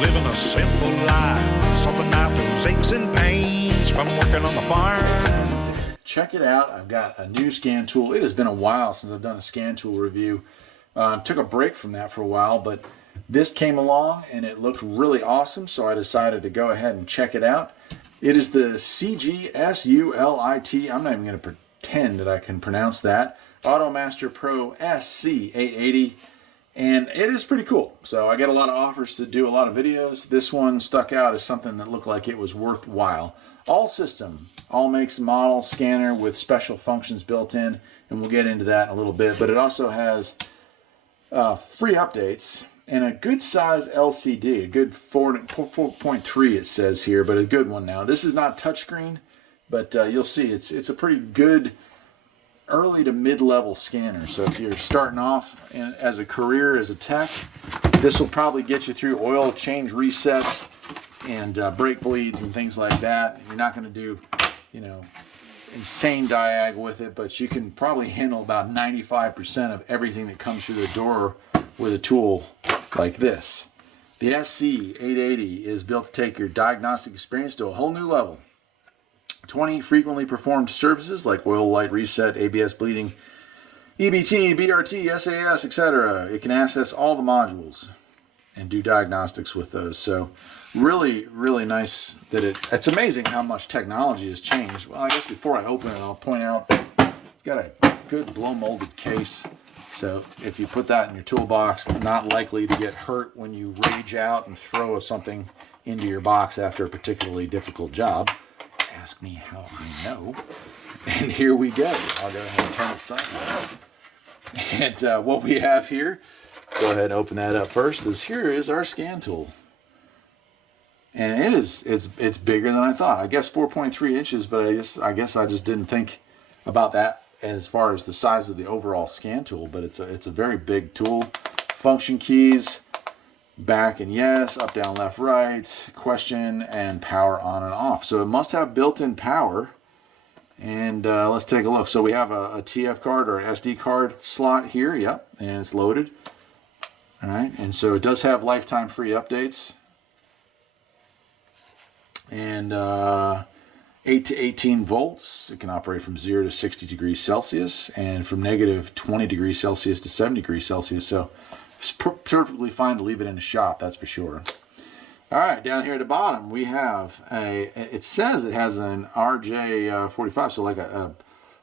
living a simple life, something out those aches and pains from working on the farm. Check it out. I've got a new scan tool. It has been a while since I've done a scan tool review. Took a break from that for a while, but this came along and it looked really awesome, so I decided to go ahead and check it out. It is the CGSULIT. I'm not even going to pretend that I can pronounce that. AutoMaster Pro SC103, and it is pretty cool. So I get a lot of offers to do a lot of videos. This one stuck out as something that looked like it was worthwhile. All system, all makes and model scanner with special functions built in, and we'll get into that in a little bit. But it also has free updates and a good size LCD, a good 4.3 it says here, but a good one now. This is not touchscreen, but you'll see it's a pretty good early to mid-level scanner. So if you're starting off as a career as a tech, this will probably get you through oil change resets and brake bleeds and things like that. You're not going to do, you know, insane diag with it, but you can probably handle about 95% of everything that comes through the door with a tool like this. The SC103 is built to take your diagnostic experience to a whole new level. 20 frequently performed services like oil light reset, ABS bleeding, EBT, BRT, SAS, etc. It can access all the modules and do diagnostics with those. So really, really nice that it's amazing how much technology has changed. Well, I guess before I open it, I'll point out it's got a good blow molded case. So if you put that in your toolbox, not likely to get hurt when you rage out and throw something into your box after a particularly difficult job. Ask me how I know. And here we go. I'll go ahead and turn it sideways. And what we have here, go ahead and open that up first, here is our scan tool. And it's bigger than I thought. I guess 4.3 inches, but I guess I just didn't think about that as far as the size of the overall scan tool. But it's a very big tool. Function keys, back and yes, up, down, left, right, question, and power on and off. So it must have built-in power. And let's take a look. So we have a TF card or SD card slot here. Yep, and it's loaded. All right, and so it does have lifetime free updates. And 8 to 18 volts. It can operate from 0 to 60 degrees Celsius and from negative 20 degrees Celsius to 7 degrees Celsius. So it's perfectly fine to leave it in the shop, that's for sure. All right, down here at the bottom, we have it says it has an RJ45, so like a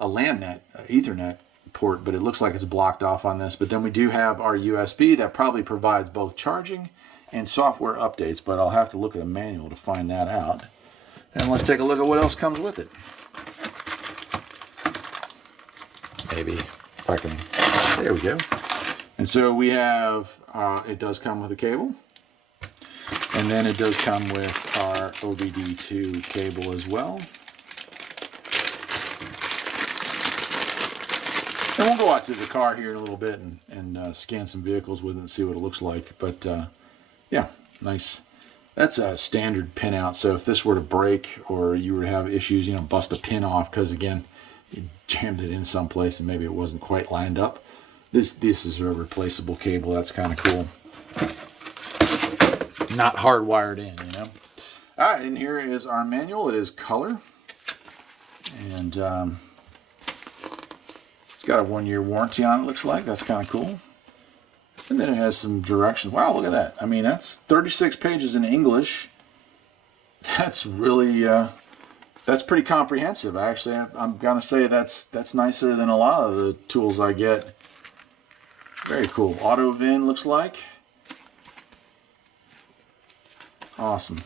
LAN Ethernet port, but it looks like it's blocked off on this. But then we do have our USB that probably provides both charging and software updates, but I'll have to look at the manual to find that out. And let's take a look at what else comes with it. Maybe if I can, there we go. And so we have, it does come with a cable. And then it does come with our OBD2 cable as well. And we'll go out to the car here in a little bit and scan some vehicles with it and see what it looks like. But yeah, nice. That's a standard pinout. So if this were to break or you were to have issues, you know, bust a pin off because again, you jammed it in someplace and maybe it wasn't quite lined up. This is a replaceable cable. That's kind of cool. Not hardwired in, you know. All right, and here is our manual. It is color. And it's got a 1-year warranty on it, looks like. That's kind of cool. And then it has some directions. Wow, look at that. I mean, that's 36 pages in English. That's really, that's pretty comprehensive. Actually, I'm going to say that's nicer than a lot of the tools I get. Very cool. Auto VIN looks like. Awesome.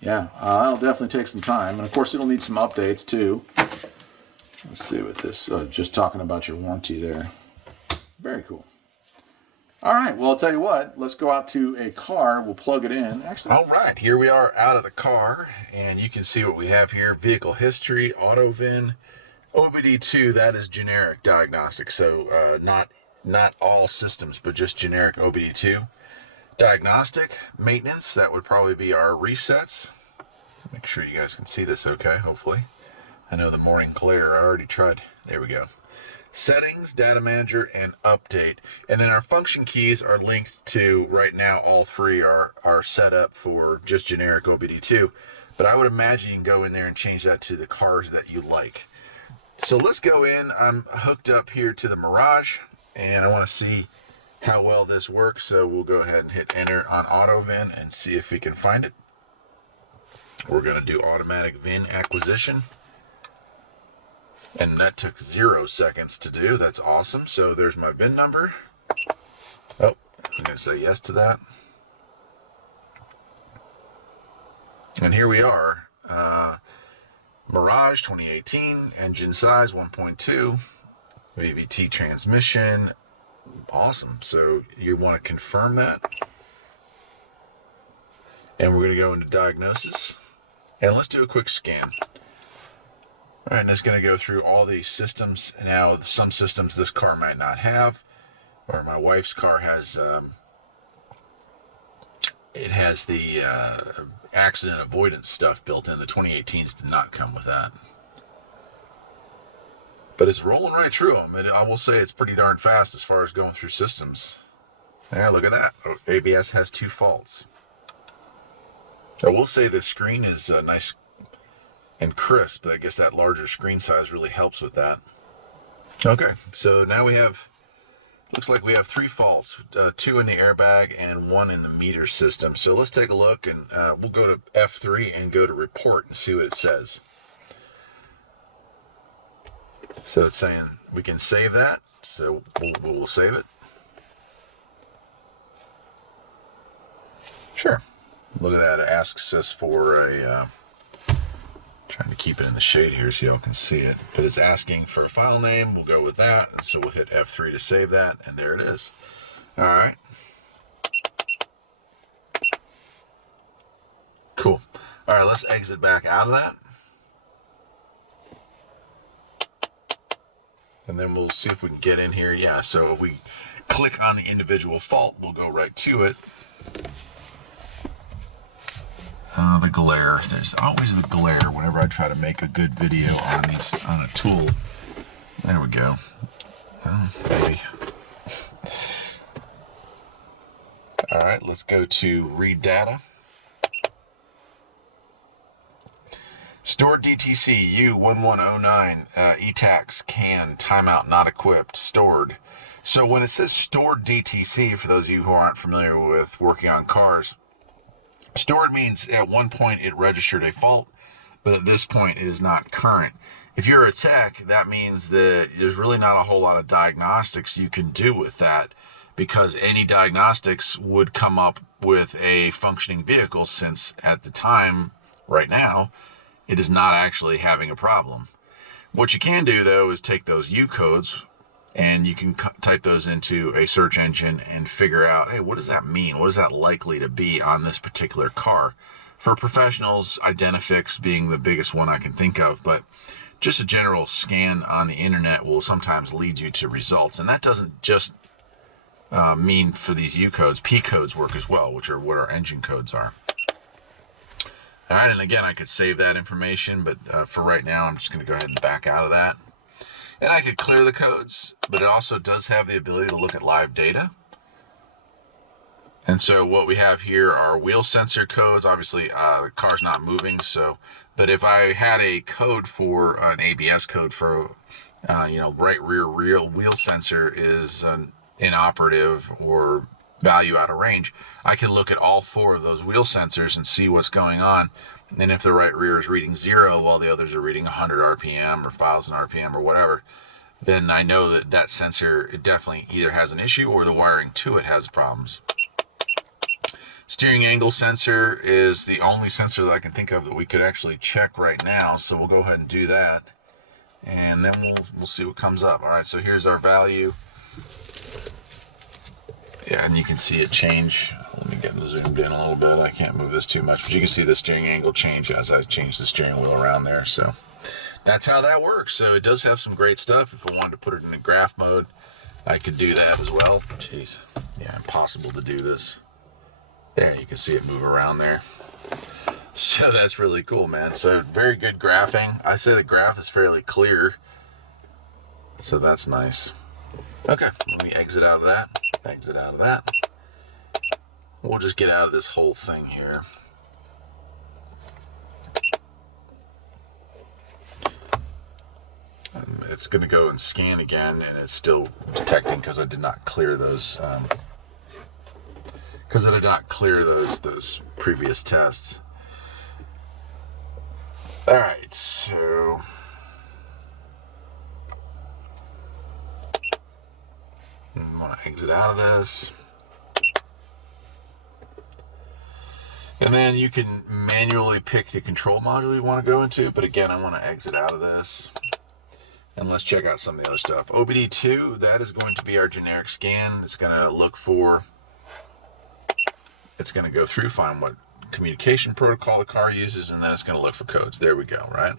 Yeah, that'll definitely take some time. And of course, it'll need some updates too. Let's see what this, just talking about your warranty there. Very cool. All right, well, I'll tell you what, let's go out to a car. We'll plug it in. Actually, all right, here we are out of the car, and you can see what we have here. Vehicle history, auto VIN, OBD2, that is generic diagnostic. So not all systems, but just generic OBD2. Diagnostic, maintenance, that would probably be our resets. Make sure you guys can see this okay, hopefully. I know the morning glare, I already tried. There we go. settings, data manager, and update. And then our function keys are linked to, right now, all three are set up for just generic OBD2. But I would imagine you can go in there and change that to the cars that you like. So let's go in. I'm hooked up here to the Mirage, and I want to see how well this works. So we'll go ahead and hit enter on auto VIN and see if we can find it. We're going to do automatic VIN acquisition. And that took 0 seconds to do. That's awesome. So there's my VIN number. Oh, I'm going to say yes to that. And here we are. Mirage 2018, engine size 1.2, VVT transmission. Awesome. So you want to confirm that. And we're going to go into diagnosis. And let's do a quick scan. All right, and it's going to go through all these systems. Now, some systems this car might not have, or my wife's car has, it has the accident avoidance stuff built in. The 2018s did not come with that. But it's rolling right through them. And I will say it's pretty darn fast as far as going through systems. Yeah, look at that. Oh, ABS has 2 faults. I will say the screen is nice and crisp. I guess that larger screen size really helps with that. Okay, so now we have, looks like we have 3 faults, 2 in the airbag and 1 in the meter system. So let's take a look, and we'll go to F3 and go to report and see what it says. So it's saying we can save that, so we'll save it. Sure. Look at that, it asks us for a, trying to keep it in the shade here so y'all can see it, but it's asking for a file name. We'll go with that, so we'll hit F3 to save that, and there it is. All right. Cool. All right, let's exit back out of that. And then we'll see if we can get in here. Yeah, so if we click on the individual fault, we'll go right to it. The glare. There's always the glare whenever I try to make a good video on a tool. There we go. Maybe. All right, let's go to read data. Stored DTC U1109 ETAX CAN timeout not equipped stored. So when it says stored DTC, for those of you who aren't familiar with working on cars, stored means at one point it registered a fault, but at this point it is not current. If you're a tech, that means that there's really not a whole lot of diagnostics you can do with that, because any diagnostics would come up with a functioning vehicle, since at the time, right now, it is not actually having a problem. What you can do, though, is take those U codes, and you can type those into a search engine and figure out, hey, what does that mean? What is that likely to be on this particular car? For professionals, Identifix being the biggest one I can think of, but just a general scan on the internet will sometimes lead you to results. And that doesn't just mean for these U codes. P codes work as well, which are what our engine codes are. All right, and again, I could save that information, but for right now, I'm just going to go ahead and back out of that. And I could clear the codes, but it also does have the ability to look at live data. And so what we have here are wheel sensor codes. Obviously, the car's not moving, so, but if I had a code for an ABS code for, right rear wheel sensor is inoperative or value out of range, I can look at all 4 of those wheel sensors and see what's going on. And if the right rear is reading 0 while the others are reading 100 RPM or 1000 RPM or whatever, then I know that that sensor, it definitely either has an issue or the wiring to it has problems. Steering angle sensor is the only sensor that I can think of that we could actually check right now. So we'll go ahead and do that, and then we'll see what comes up. All right, so here's our value. Yeah, and you can see it change. Let me get zoomed in a little bit. I can't move this too much, but you can see the steering angle change as I change the steering wheel around there. So that's how that works. So it does have some great stuff. If I wanted to put it in a graph mode, I could do that as well. Jeez, yeah, impossible to do this. There, you can see it move around there. So that's really cool, man. So very good graphing. I say the graph is fairly clear. So that's nice. Okay, let me exit out of that. Exit out of that. We'll just get out of this whole thing here. It's going to go and scan again, and it's still detecting because I did not clear those. Those previous tests. All right, so I'm going to exit out of this. And then you can manually pick the control module you want to go into, but again, I want to exit out of this. And let's check out some of the other stuff. OBD2, that is going to be our generic scan. It's going to look for, it's going to go through, find what communication protocol the car uses, and then it's going to look for codes. There we go, right?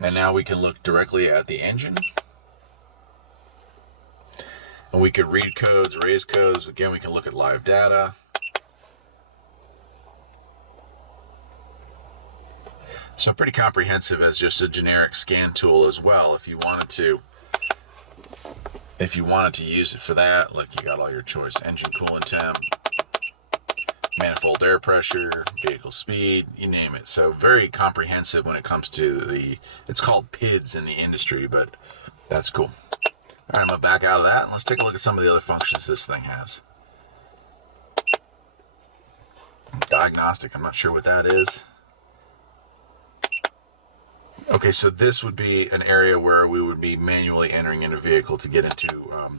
And now we can look directly at the engine. And we can read codes, raise codes. Again, we can look at live data. So pretty comprehensive as just a generic scan tool as well. If you wanted to use it for that, like you got all your choice: engine coolant temp, manifold air pressure, vehicle speed, you name it. So very comprehensive when it comes to it's called PIDs in the industry, but that's cool. All right, I'm gonna back out of that. Let's take a look at some of the other functions this thing has. Diagnostic, I'm not sure what that is. Okay, so this would be an area where we would be manually entering in a vehicle to get into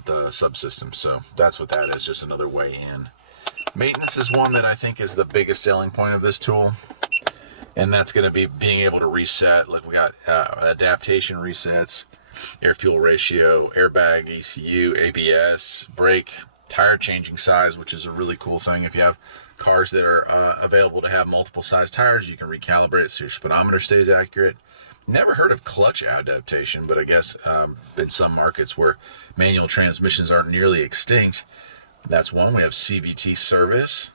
the subsystem. So that's what that is, just another way in. Maintenance is one that I think is the biggest selling point of this tool. And that's going to be being able to reset. Like we got adaptation resets, air fuel ratio, airbag, ECU, ABS, brake, tire changing size, which is a really cool thing. If you have cars that are available to have multiple size tires, you can recalibrate it so your speedometer stays accurate. Never heard of clutch adaptation, but I guess in some markets where manual transmissions aren't nearly extinct, that's one. We have CVT service,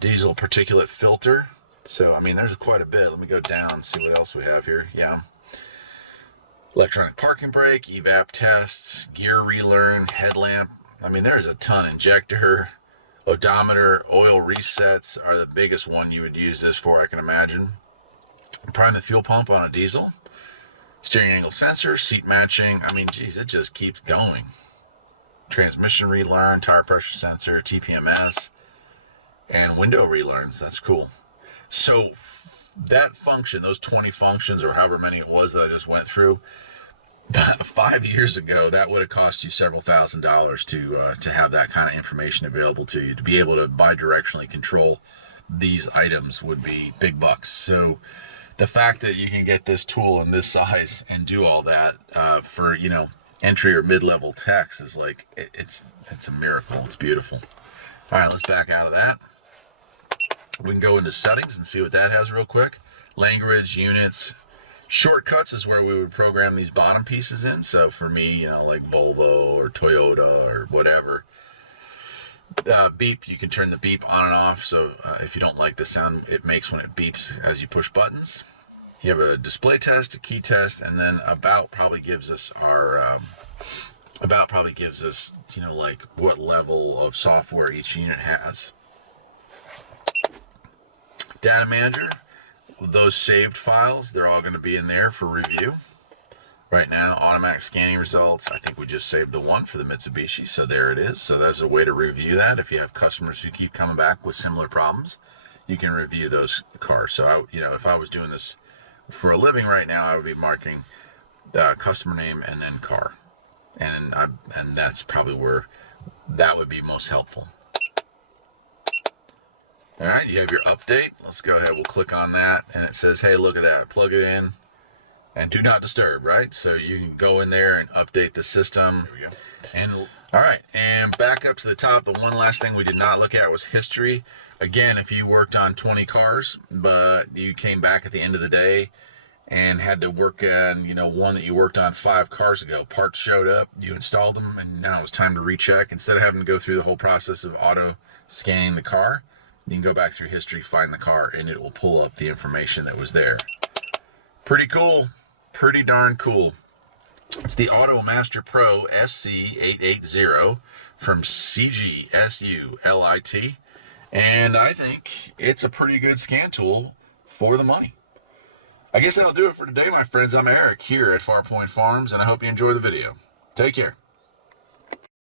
diesel particulate filter. So, I mean, there's quite a bit. Let me go down and see what else we have here. Yeah. Electronic parking brake, evap tests, gear relearn, headlamp. I mean, there's a ton. Injector, odometer, oil resets are the biggest one you would use this for, I can imagine. Prime the fuel pump on a diesel. Steering angle sensor, seat matching. I mean, geez, it just keeps going. Transmission relearn, tire pressure sensor, TPMS, and window relearns. That's cool. So that function, those 20 functions or however many it was that I just went through, 5 years ago, that would have cost you several $1,000s to have that kind of information available to you. To be able to bidirectionally control these items would be big bucks. So the fact that you can get this tool in this size and do all that for, you know, entry or mid-level techs is like, it's a miracle. It's beautiful. All right, let's back out of that. We can go into settings and see what that has real quick. Language, units, shortcuts is where we would program these bottom pieces in. So for me, you know, like Volvo or Toyota or whatever. Beep, you can turn the beep on and off. So if you don't like the sound it makes when it beeps as you push buttons. You have a display test, a key test, and then about probably gives us our you know, like what level of software each unit has. Data manager, those saved files, they're all going to be in there for review. Right now, automatic scanning results, I think we just saved the one for the Mitsubishi, so there it is. So there's a way to review that. If you have customers who keep coming back with similar problems, you can review those cars. So, you know, if I was doing this for a living right now, I would be marking the customer name and then car. And that's probably where that would be most helpful. All right, you have your update. Let's go ahead. We'll click on that, and it says, hey, look at that. Plug it in, and do not disturb, right? So you can go in there and update the system. There we go. And all right, and back up to the top. The one last thing we did not look at was history. Again, if you worked on 20 cars, but you came back at the end of the day and had to work on, you know, one that you worked on 5 cars ago, parts showed up, you installed them, and now it's time to recheck. Instead of having to go through the whole process of auto scanning the car, you can go back through history, find the car, and it will pull up the information that was there. Pretty cool. Pretty darn cool. It's the AutoMaster Pro SC880 from CGSULIT. And I think it's a pretty good scan tool for the money. I guess that'll do it for today, my friends. I'm Eric here at Farpoint Farms, and I hope you enjoy the video. Take care.